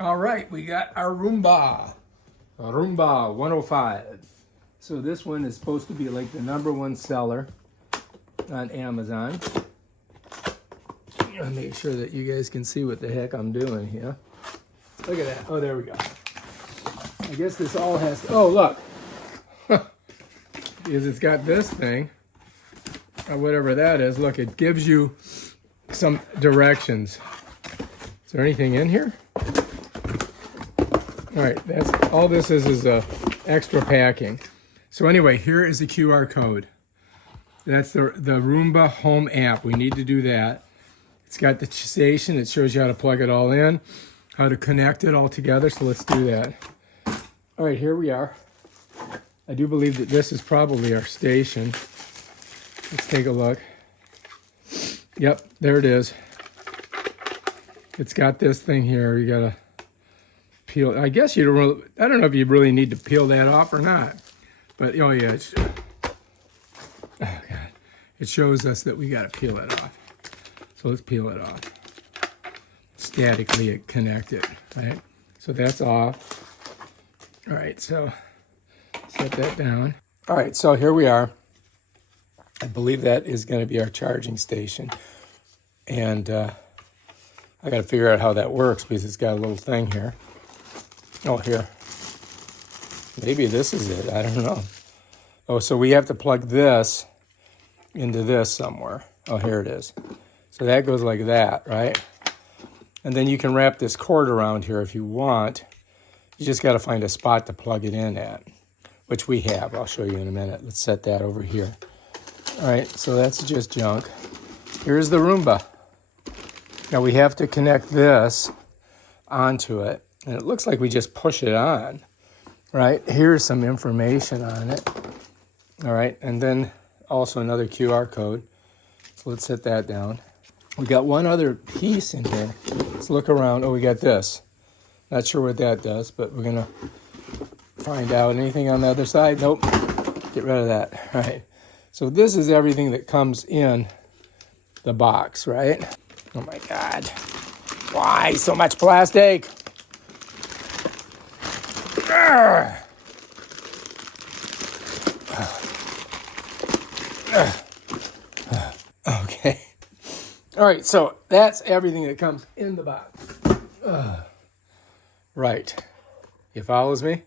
All right, we got our Roomba. A Roomba 105. So this one is supposed to be like the #1 seller on Amazon. I'll make sure that you guys can see what the heck I'm doing here. Look at that. Oh, there we go. I guess this all has to, oh, look. Because it's got this thing, or whatever that is. Look, it gives you some directions. Is there anything in here? All right, that's all this is extra packing. So anyway, here is the QR code. That's the Roomba home app. We need to do that. It's got the station. It shows you how to plug it all in, how to connect it all together. So let's do that. All right, here we are. I do believe that this is probably our station. Let's take a look. Yep, there it is. It's got this thing here. You gotta peel. I guess you don't really, I don't know if you really need to peel that off or not. But oh yeah, oh God. It shows us that we gotta peel it off. So let's peel it off. Statically connect it, right? So that's off. All right, so set that down. All right, so here we are. I believe that is going to be our charging station. And I got to figure out how that works because it's got a little thing here. Oh, here. Maybe this is it. I don't know. Oh, so we have to plug this into this somewhere. Oh, here it is. So that goes like that, right? And then you can wrap this cord around here if you want. You just got to find a spot to plug it in at, which we have. I'll show you in a minute. Let's set that over here. All right, so that's just junk. Here's the Roomba. Now we have to connect this onto it. And it looks like we just push it on, right? Here's some information on it. All right, and then also another QR code. So let's set that down. We got one other piece in here. Let's look around. Oh, we got this. Not sure what that does, but we're gonna find out. Anything on the other side? Nope. Get rid of that. All right. So this is everything that comes in the box, right? Oh my God. Why so much plastic? Urgh. Okay. All right, so that's everything that comes in the box. Right. You follows me?